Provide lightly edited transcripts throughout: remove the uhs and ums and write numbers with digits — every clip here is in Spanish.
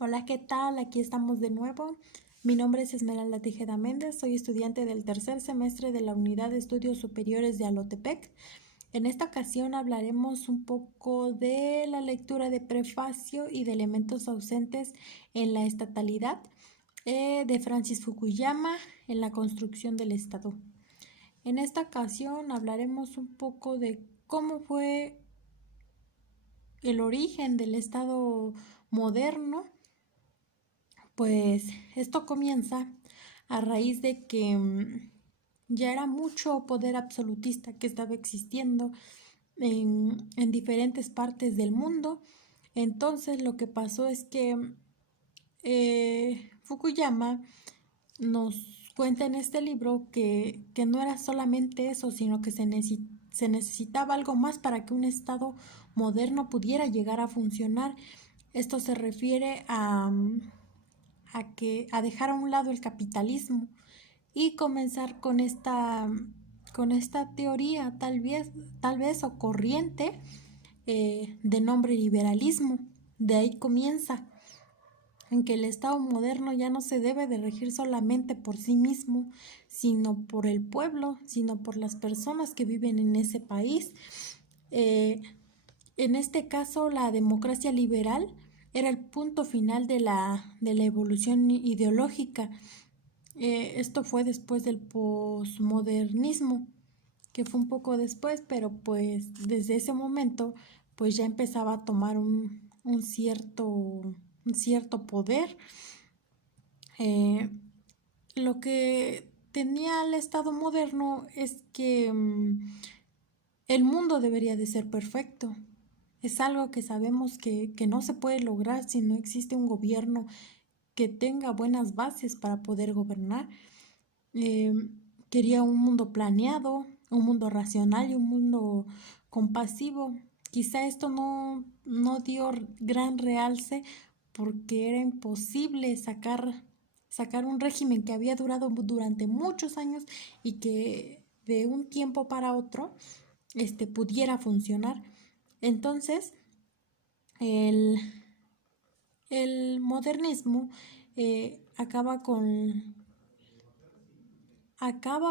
Hola, ¿qué tal? Aquí estamos de nuevo. Mi nombre es Esmeralda Tejeda Méndez, soy estudiante del tercer semestre de la Unidad de Estudios Superiores de Alotepec. En esta ocasión hablaremos un poco de la lectura de prefacio y de elementos ausentes en la estatalidad de Francis Fukuyama en la construcción del Estado. En esta ocasión hablaremos un poco de cómo fue el origen del Estado moderno. Pues esto comienza a raíz de que ya era mucho poder absolutista que estaba existiendo en diferentes partes del mundo. Entonces lo que pasó es que Fukuyama nos cuenta en este libro que no era solamente eso, sino que se necesitaba algo más para que un Estado moderno pudiera llegar a funcionar. Esto se refiere a dejar a un lado el capitalismo y comenzar con esta teoría tal vez o corriente de nombre liberalismo. De ahí comienza en que el Estado moderno ya no se debe de regir solamente por sí mismo, sino por el pueblo, sino por las personas que viven en ese país. En este caso, la democracia liberal era el punto final de la evolución ideológica. Esto fue después del posmodernismo, que fue un poco después, pero pues desde ese momento pues ya empezaba a tomar un cierto poder. Eh, lo que tenía el Estado moderno es que el mundo debería de ser perfecto. Es algo que sabemos que no se puede lograr si no existe un gobierno que tenga buenas bases para poder gobernar. Eh, Quería un mundo planeado, un mundo racional y un mundo compasivo. Quizá esto no dio gran realce porque era imposible sacar un régimen que había durado durante muchos años y que de un tiempo para otro pudiera funcionar. Entonces, el, el modernismo acaba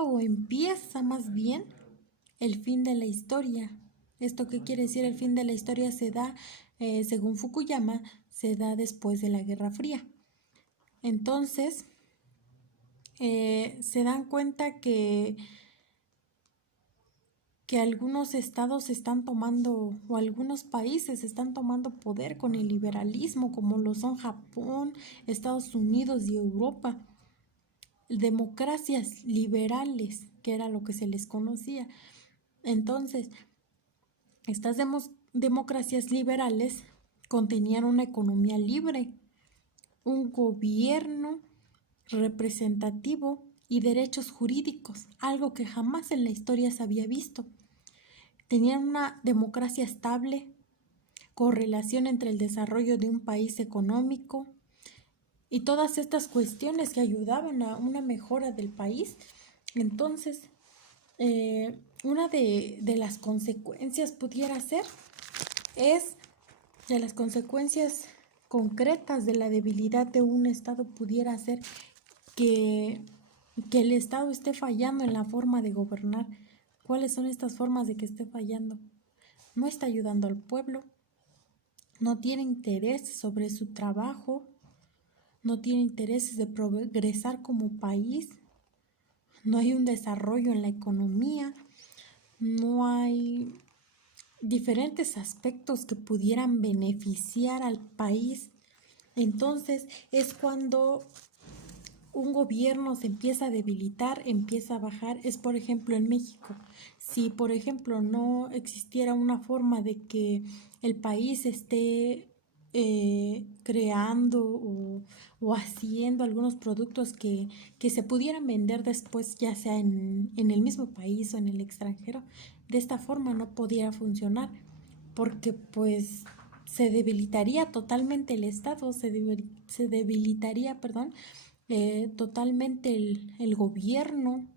o empieza más bien el fin de la historia. ¿Esto qué quiere decir? El fin de la historia se da, según Fukuyama, se da después de la Guerra Fría. Entonces, se dan cuenta que algunos estados están tomando, o algunos países están tomando poder con el liberalismo, como lo son Japón, Estados Unidos y Europa. Democracias liberales, que era lo que se les conocía. Entonces, estas democracias liberales contenían una economía libre, un gobierno representativo y derechos jurídicos, algo que jamás en la historia se había visto. Tenían una democracia estable, correlación entre el desarrollo de un país económico y todas estas cuestiones que ayudaban a una mejora del país. Entonces, una de las consecuencias pudiera ser, es de las consecuencias concretas de la debilidad de un Estado pudiera ser que, que el Estado esté fallando en la forma de gobernar. ¿Cuáles son estas formas de que esté fallando? No está ayudando al pueblo, no tiene interés sobre su trabajo, no tiene intereses de progresar como país, no hay un desarrollo en la economía, no hay diferentes aspectos que pudieran beneficiar al país. Entonces es cuando un gobierno se empieza a debilitar, empieza a bajar. Es por ejemplo en México. Si por ejemplo no existiera una forma de que el país esté creando o haciendo algunos productos que se pudieran vender después, ya sea en el mismo país o en el extranjero, de esta forma no podría funcionar, porque pues se debilitaría totalmente el Estado, se debilitaría, perdón, totalmente el gobierno.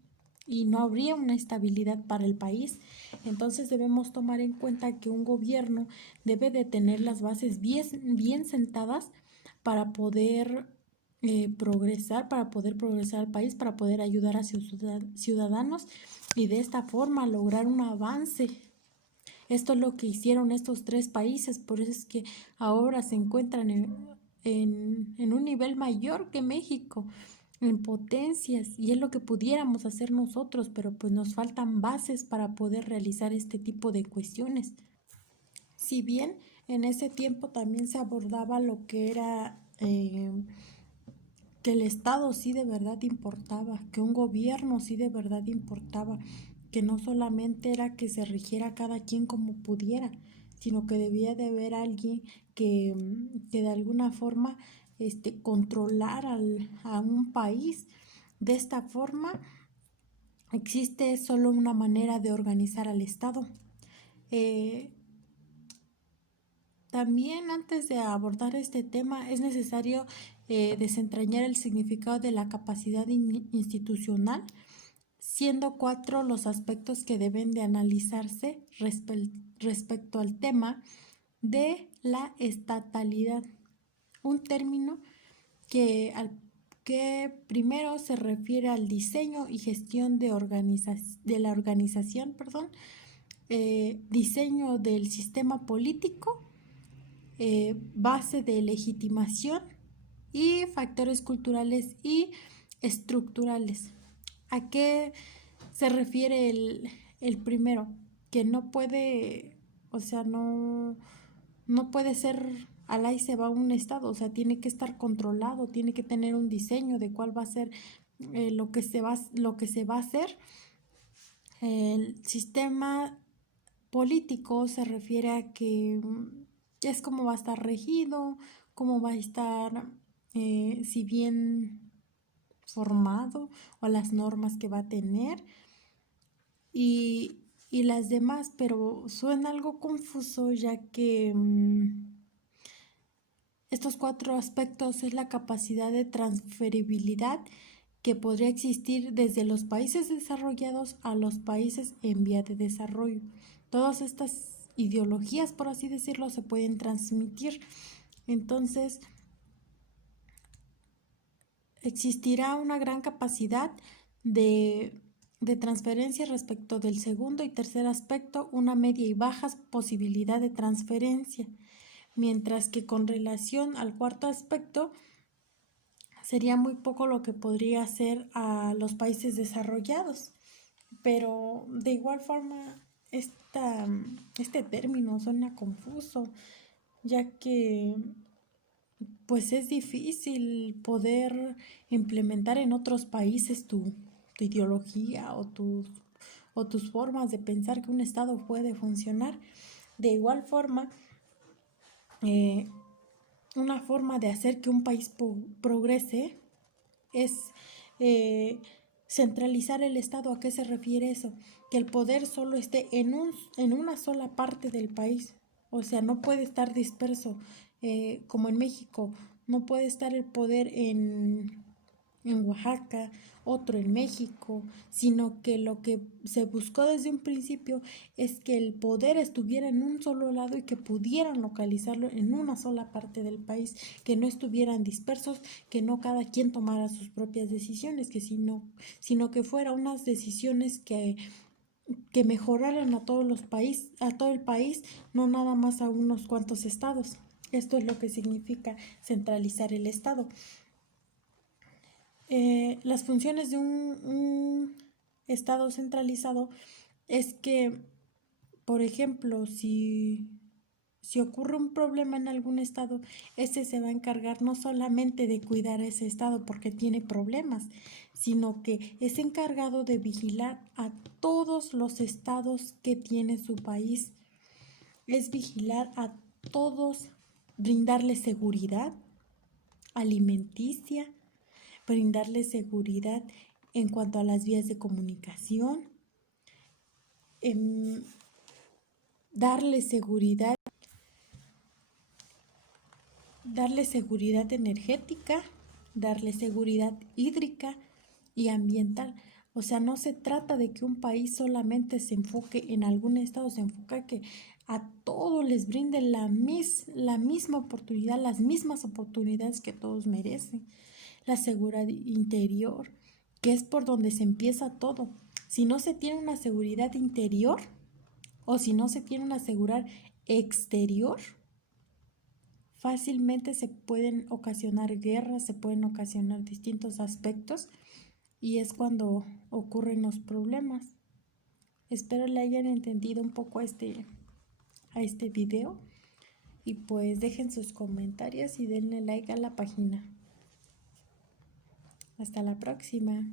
y no habría una estabilidad para el país. Entonces debemos tomar en cuenta que un gobierno debe de tener las bases bien sentadas para poder progresar al país, para poder ayudar a sus ciudadanos y de esta forma lograr un avance. Esto es lo que hicieron estos tres países, por eso es que ahora se encuentran en un nivel mayor que México, en potencias, y es lo que pudiéramos hacer nosotros, pero pues nos faltan bases para poder realizar este tipo de cuestiones. Si bien en ese tiempo también se abordaba lo que era que el Estado sí de verdad importaba, que un gobierno sí de verdad importaba, que no solamente era que se rigiera cada quien como pudiera, sino que debía de haber alguien que de alguna forma controlara a un país. De esta forma existe solo una manera de organizar al Estado. También antes de abordar este tema es necesario desentrañar el significado de la capacidad institucional, siendo cuatro los aspectos que deben de analizarse respecto al tema de la estatalidad, un término que primero se refiere al diseño y gestión de la organización, diseño del sistema político, base de legitimación y factores culturales y estructurales. ¿A qué se refiere el primero? Que no puede, o sea, no puede ser al ahí se va un estado, o sea, tiene que estar controlado, tiene que tener un diseño de cuál va a ser lo que se va a hacer. El sistema político se refiere a que es cómo va a estar regido, cómo va a estar, si bien formado, o las normas que va a tener y las demás, pero suena algo confuso ya que estos cuatro aspectos es la capacidad de transferibilidad que podría existir desde los países desarrollados a los países en vía de desarrollo. Todas estas ideologías, por así decirlo, se pueden transmitir. Entonces, existirá una gran capacidad de, de transferencia respecto del segundo y tercer aspecto, una media y baja posibilidad de transferencia, mientras que con relación al cuarto aspecto, sería muy poco lo que podría hacer a los países desarrollados. Pero de igual forma, este término suena confuso, ya que pues es difícil poder implementar en otros países tu ideología o tus formas de pensar que un Estado puede funcionar. De igual forma, eh, una forma de hacer que un país progrese es centralizar el Estado. ¿A qué se refiere eso? Que el poder solo esté en una sola parte del país. O sea, no puede estar disperso como en México. No puede estar el poder en Oaxaca, otro en México, sino que lo que se buscó desde un principio es que el poder estuviera en un solo lado y que pudieran localizarlo en una sola parte del país, que no estuvieran dispersos, que no cada quien tomara sus propias decisiones, sino que fueran unas decisiones que mejoraran a todos los países, a todo el país, no nada más a unos cuantos estados. Esto es lo que significa centralizar el Estado. Las funciones de un Estado centralizado es que, por ejemplo, si ocurre un problema en algún estado, ese se va a encargar no solamente de cuidar a ese estado porque tiene problemas, sino que es encargado de vigilar a todos los estados que tiene su país. Es vigilar a todos, brindarles seguridad alimenticia, brindarles seguridad en cuanto a las vías de comunicación, em, darles seguridad, energética, darles seguridad hídrica y ambiental. O sea, no se trata de que un país solamente se enfoque en algún estado, se enfoca que a todos les brinde la misma oportunidad, las mismas oportunidades que todos merecen. La seguridad interior, que es por donde se empieza todo. Si no se tiene una seguridad interior o si no se tiene una seguridad exterior, fácilmente se pueden ocasionar guerras, se pueden ocasionar distintos aspectos y es cuando ocurren los problemas. Espero le hayan entendido un poco a este video y pues dejen sus comentarios y denle like a la página. Hasta la próxima.